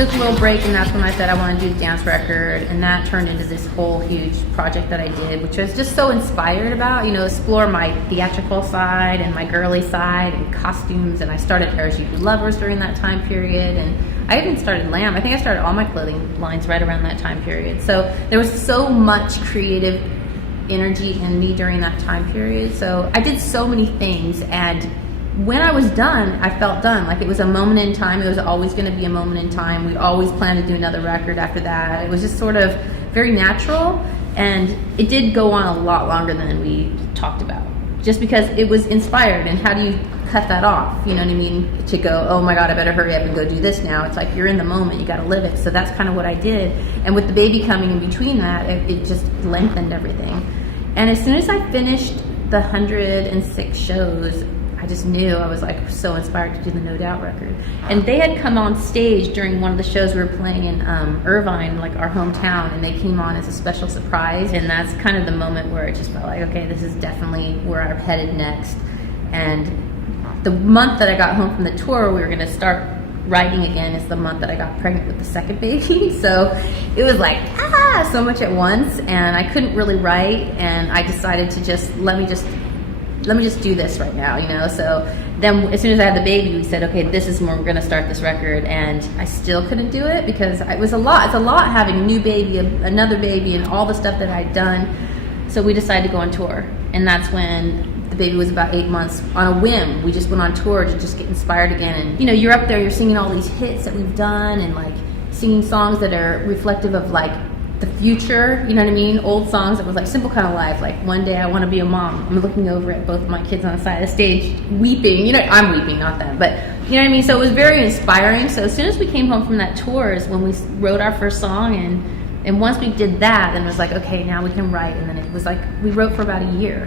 took a little break, and that's when I said I want to do a dance record, and that turned into this whole huge project that I did, which I was just so inspired about, you know, explore my theatrical side and my girly side and costumes, and I started Harajuku Lovers during that time period, and I even started Lamb. I think I started all my clothing lines right around that time period. So there was so much creative energy in me during that time period. So I did so many things, and when I was done, I felt done. Like it was a moment in time. It was always going to be a moment in time. We'd always plan to do another record after that. It was just sort of very natural, and it did go on a lot longer than we talked about, just because it was inspired. And how do you cut that off? You know what I mean? To go, oh my God, I better hurry up and go do this now. It's like you're in the moment. You got to live it. So that's kind of what I did. And with the baby coming in between that, it just lengthened everything. And as soon as I finished the 106 shows, I just knew I was like so inspired to do the No Doubt record. And they had come on stage during one of the shows we were playing in Irvine, like our hometown, and they came on as a special surprise. And that's kind of the moment where it just felt like, okay, this is definitely where I'm headed next. And the month that I got home from the tour, we were gonna start writing again, is the month that I got pregnant with the second baby. So it was like, so much at once, and I couldn't really write, and I decided to just, let me just do this right now, you know. So then as soon as I had the baby, we said, okay, this is when we're gonna start this record. And I still couldn't do it because it was a lot. It's a lot having a new baby, another baby, and all the stuff that I'd done. So we decided to go on tour, and that's when the baby was about 8 months. On a whim, we just went on tour to just get inspired again. And you know, you're up there, you're singing all these hits that we've done, and like singing songs that are reflective of like the future, you know what I mean? Old songs that was like Simple Kind of Life, like One Day I Want to Be a Mom. I'm looking over at both of my kids on the side of the stage, weeping. You know, I'm weeping, not them, but you know what I mean? So it was very inspiring. So as soon as we came home from that tour is when we wrote our first song, and once we did that, then it was like, okay, now we can write. And then it was like, we wrote for about a year.